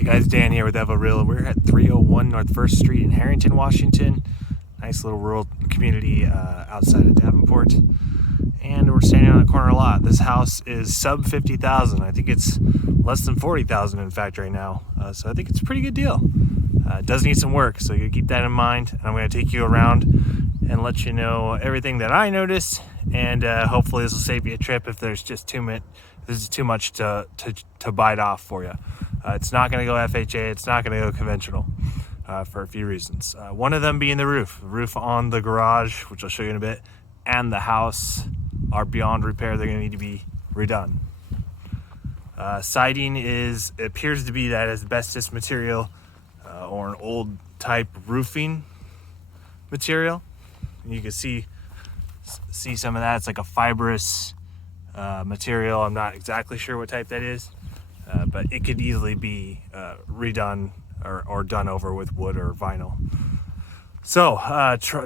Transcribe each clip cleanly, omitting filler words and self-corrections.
Hey guys, Dan here with Evo Real. We're at 301 North 1st Street in Harrington, Washington. Nice little rural community outside of Davenport. And we're standing on a corner lot. This house is sub 50,000. I think it's less than 40,000 in fact right now. So I think it's a pretty good deal. It does need some work, so you keep that in mind. And I'm going to take you around and let you know everything that I noticed. And hopefully this will save you a trip if there's just too much to bite off for you. It's not going to go FHA. It's not going to go conventional for a few reasons. One of them being the roof on the garage, which I'll show you in a bit, and the house are beyond repair. They're going to need to be redone. Siding appears to be that asbestos material or an old type roofing material. And you can see some of that. It's like a fibrous material. I'm not exactly sure what type that is. But it could easily be redone or done over with wood or vinyl. So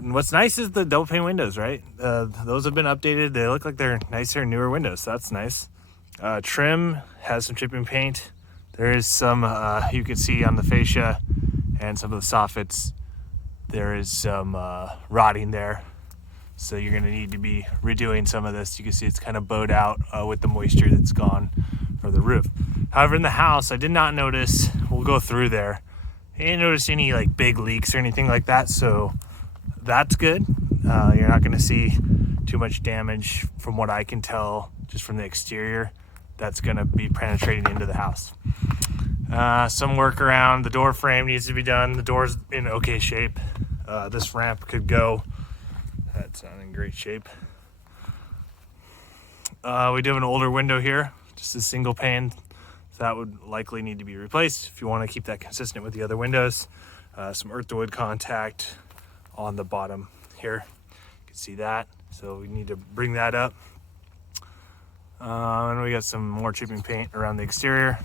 what's nice is the double pane windows, right? Those have been updated. They look like they're nicer, newer windows. So that's nice. Trim has some chipping paint. There is some, you can see on the fascia and some of the soffits, there is some rotting there. So you're gonna need to be redoing some of this. You can see it's kind of bowed out with the moisture that's gone from the roof. However, in the house, I did not notice, we'll go through there, I didn't notice any like big leaks or anything like that, so that's good. You're not gonna see too much damage from what I can tell just from the exterior that's gonna be penetrating into the house. Some work around the door frame needs to be done. The door's in okay shape. This ramp could go. That's not in great shape. We do have an older window here, just a single pane. So that would likely need to be replaced if you want to keep that consistent with the other windows. Some earth to wood contact on the bottom here. You can see that. So we need to bring that up. And we got some more chipping paint around the exterior.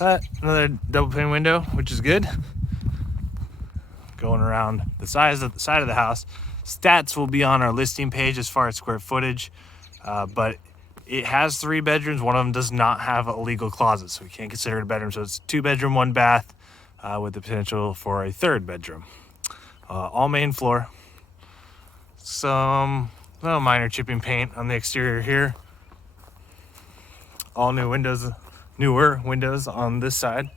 Another double pane window, which is good. Going around the side of the house. Stats will be on our listing page as far as square footage, but it has 3 bedrooms. One of them does not have a legal closet, so we can't consider it a bedroom. So it's 2 bedroom, 1 bath, with the potential for a 3rd bedroom. All main floor. Some minor chipping paint on the exterior here. All new windows, newer windows on this side.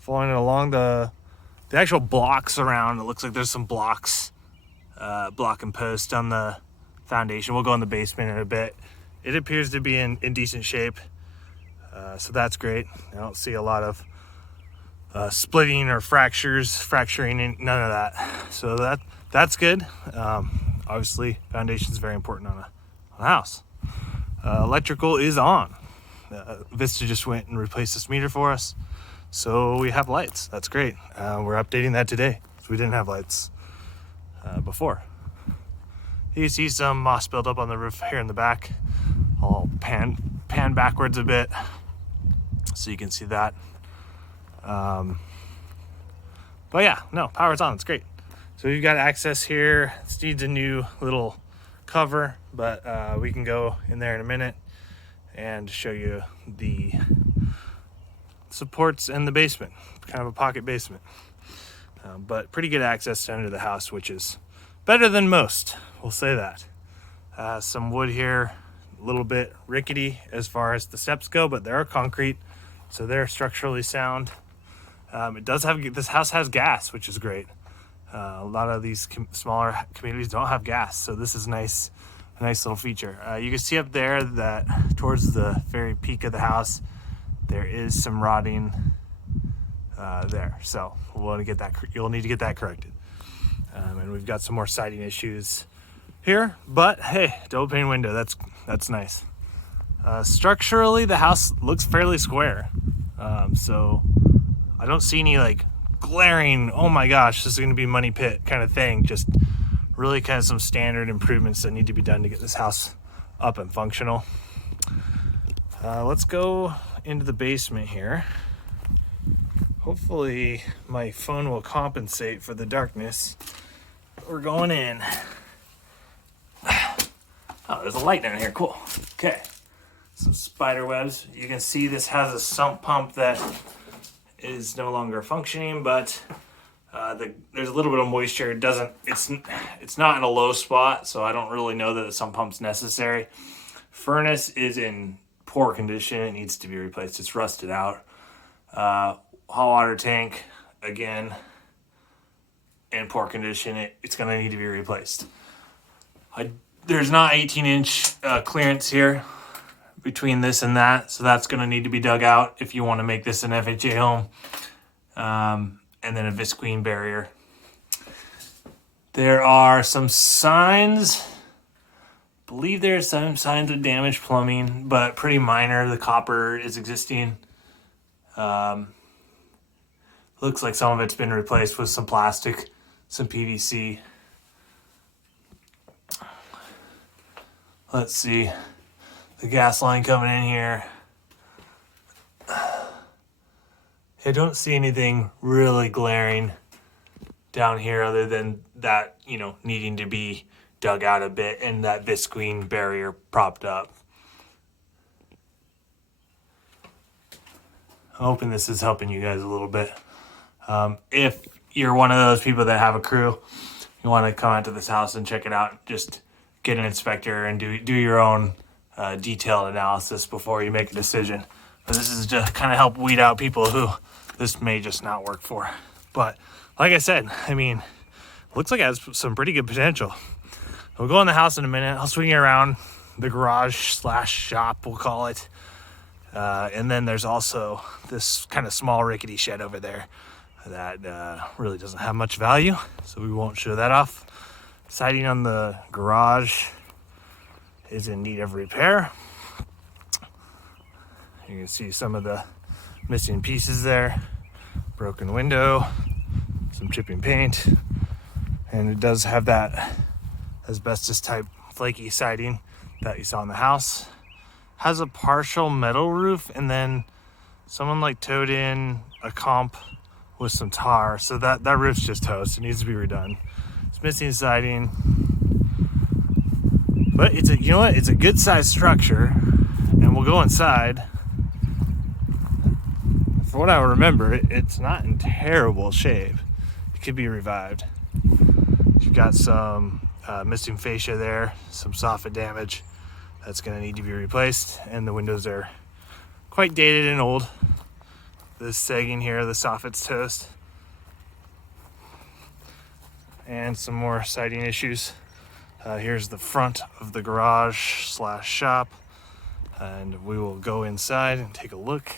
Following it along the actual blocks around, it looks like there's some blocks, block and post on the foundation. We'll go in the basement in a bit. It appears to be in decent shape, so that's great. I don't see a lot of splitting or fracturing, none of that. So that's good. Obviously, foundation is very important on a house. Electrical is on. Vista just went and replaced this meter for us, so we have lights. That's great. We're updating that today, so we didn't have lights before. You see some moss built up on the roof here in the back. I'll pan backwards a bit so you can see that. But yeah, no, power's on. It's great. So we've got access here. This needs a new little cover, but we can go in there in a minute and show you the supports in the basement. Kind of a pocket basement. But pretty good access to under the house, which is better than most. We'll say that. Some wood here, a little bit rickety as far as the steps go, but they're concrete, so they're structurally sound. This house has gas, which is great. A lot of these smaller communities don't have gas, so this is a nice little feature. You can see up there that towards the very peak of the house, there is some rotting there, so you'll need to get that corrected. And we've got some more siding issues here, but hey, double pane window, that's nice. Structurally, the house looks fairly square, so I don't see any like glaring, oh my gosh, this is gonna be money pit kind of thing. Just really kind of some standard improvements that need to be done to get this house up and functional. Let's go into the basement here. Hopefully my phone will compensate for the darkness. We're going in. Oh, there's a light down here. Cool. Okay. some spider webs. You can see this has a sump pump that is no longer functioning, but there's a little bit of moisture. It's not in a low spot, so I don't really know that the sump pump's necessary. Furnace is in poor condition. It needs to be replaced. It's rusted out. Hot water tank, again, in poor condition. It's going to need to be replaced. There's not 18-inch clearance here between this and that, so that's going to need to be dug out if you want to make this an FHA home. And then a visqueen barrier. There are some signs. I believe there are some signs of damaged plumbing, but pretty minor. The copper is existing. Looks like some of it's been replaced with some plastic, some PVC. Let's see. The gas line coming in here. I don't see anything really glaring down here other than that, needing to be dug out a bit and that visqueen barrier propped up. I'm hoping this is helping you guys a little bit. If you're one of those people that have a crew, you want to come out to this house and check it out, just get an inspector and do your own detailed analysis before you make a decision. But this is just kind of help weed out people who this may just not work for. But like I said, looks like it has some pretty good potential. We'll go in the house in a minute. I'll swing you around the garage / shop, we'll call it. And then there's also this kind of small rickety shed over there that really doesn't have much value, so we won't show that off. Siding on the garage is in need of repair. You can see some of the missing pieces there. Broken window, some chipping paint, and it does have that asbestos type flaky siding that you saw in the house. Has a partial metal roof, and then someone towed in a comp with some tar, so that roof's just toast. It needs to be redone. It's missing siding, but it's a good sized structure, and we'll go inside. For what I remember, it's not in terrible shape. It could be revived. You've got some missing fascia there, some soffit damage that's going to need to be replaced, and the windows are quite dated and old. This sagging here, the soffit's toast, and some more siding issues. Here's the front of the garage / shop, and we will go inside and take a look.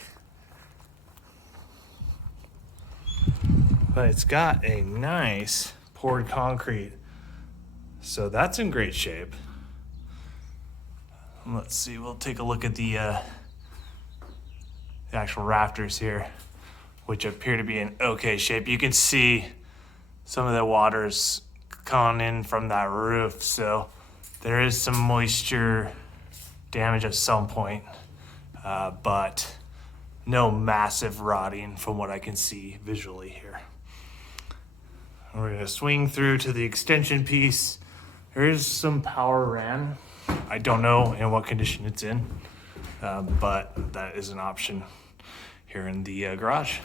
But it's got a nice poured concrete, so that's in great shape. Let's see, we'll take a look at the actual rafters here, which appear to be in okay shape. You can see some of the water's coming in from that roof, so there is some moisture damage at some point, but no massive rotting from what I can see visually here. We're going to swing through to the extension piece. There is some power ran. I don't know in what condition it's in, but that is an option here in the garage.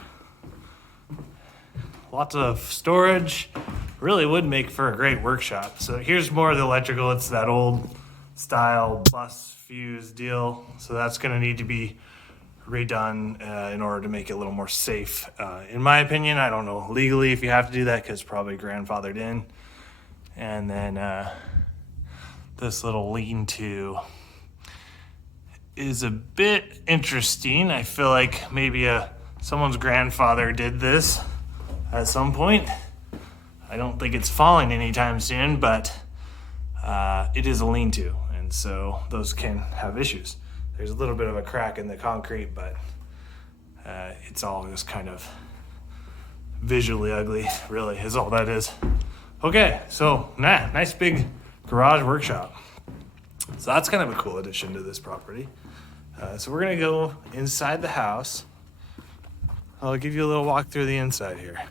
Lots of storage. Really would make for a great workshop. So here's more of the electrical. It's that old style bus fuse deal. So that's going to need to be redone in order to make it a little more safe. In my opinion, I don't know legally if you have to do that because it's probably grandfathered in. And then this little lean-to is a bit interesting. I feel like maybe someone's grandfather did this at some point. I don't think it's falling anytime soon, but it is a lean-to, and so those can have issues. There's a little bit of a crack in the concrete, but it's all just kind of visually ugly, really, is all that is. Okay, so nice big garage workshop. So that's kind of a cool addition to this property. So we're gonna go inside the house. I'll give you a little walk through the inside here.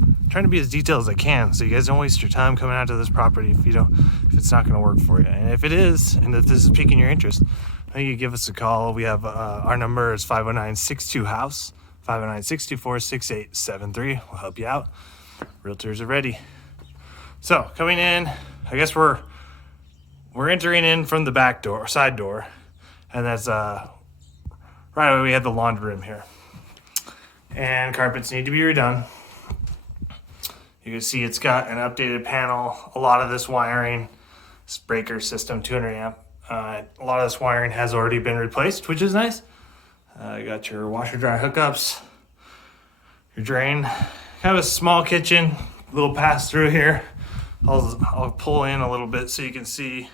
I'm trying to be as detailed as I can so you guys don't waste your time coming out to this property if it's not gonna work for you. And if it is, and if this is piquing your interest, you give us a call. We have our number is 509-62-HOUSE, 509-624-6873. We'll help you out. Realtors are ready. So coming in, I guess we're entering in from the back door, side door, and that's right away we have the laundry room here. And carpets need to be redone. You can see it's got an updated panel. A lot of this wiring, this breaker system, 200 amp. A lot of this wiring has already been replaced, which is nice. You got your washer dryer hookups, your drain. Kind of a small kitchen, little pass through here. I'll pull in a little bit so you can see,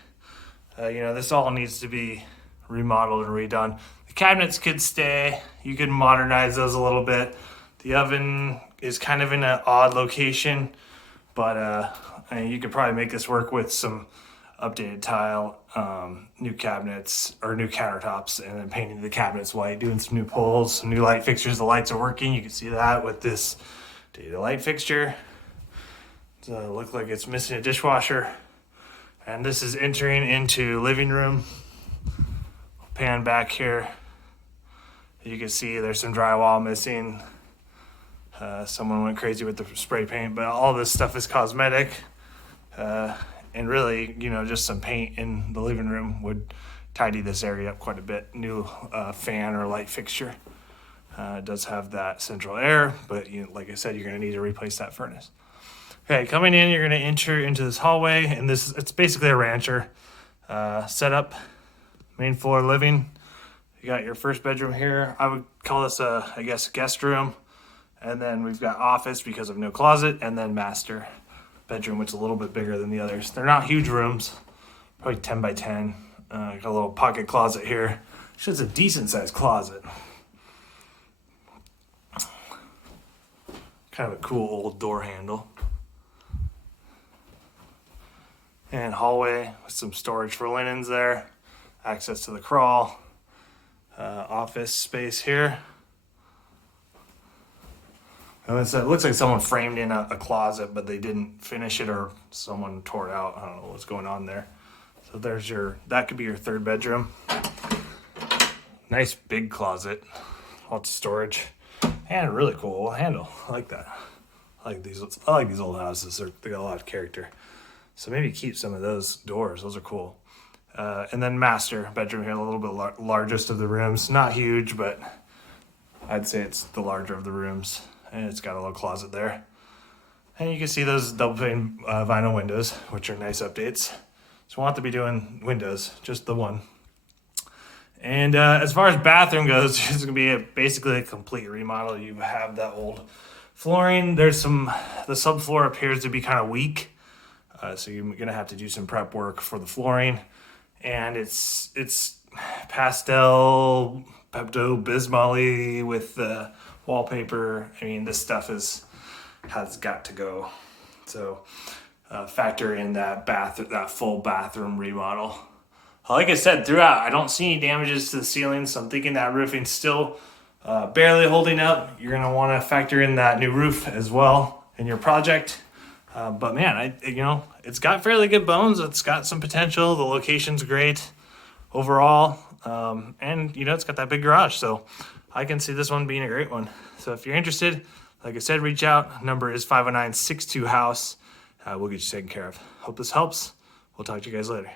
this all needs to be remodeled and redone. The cabinets could stay. You could modernize those a little bit. The oven is kind of in an odd location, but you could probably make this work with some updated tile, new cabinets or new countertops, and then painting the cabinets white, doing some new poles, some new light fixtures. The lights are working. You can see that with this data light fixture. So look like it's missing a dishwasher. And this is entering into living room. Pan back here. You can see there's some drywall missing. Someone went crazy with the spray paint, but all this stuff is cosmetic. And really, just some paint in the living room would tidy this area up quite a bit. New fan or light fixture. It does have that central air, but like I said, you're going to need to replace that furnace. Okay, coming in, you're going to enter into this hallway, and it's basically a rancher setup. Main floor living. You got your first bedroom here. I would call this a guest room. And then we've got office because of no closet, and then master bedroom, which is a little bit bigger than the others. They're not huge rooms, probably 10 by 10. Got a little pocket closet here. It's a decent sized closet. Kind of a cool old door handle. And hallway with some storage for linens there. Access to the crawl. Office space here. And it looks like someone framed in a closet, but they didn't finish it, or someone tore it out. I don't know what's going on there. So that could be your third bedroom. Nice big closet. Lots of storage. And a really cool handle. I like that. I like these old houses. They got a lot of character. So maybe keep some of those doors. Those are cool. And then master bedroom here, a little bit largest of the rooms. Not huge, but I'd say it's the larger of the rooms. And it's got a little closet there. And you can see those double pane vinyl windows, which are nice updates. So we'll have to be doing windows, just the one. And as far as bathroom goes, it's going to be basically a complete remodel. You have that old flooring. The subfloor appears to be kind of weak. So you're going to have to do some prep work for the flooring. And it's pastel, Pepto-Bismol-y with the wallpaper. I mean, this stuff has got to go. So factor in that full bathroom remodel. Like I said, throughout, I don't see any damages to the ceiling, so I'm thinking that roofing's still barely holding up. You're gonna want to factor in that new roof as well in your project. But man, it's got fairly good bones. It's got some potential. The location's great overall, and it's got that big garage. So I can see this one being a great one. So if you're interested, like I said, reach out. Number is 509-62-HOUSE. We'll get you taken care of. Hope this helps. We'll talk to you guys later.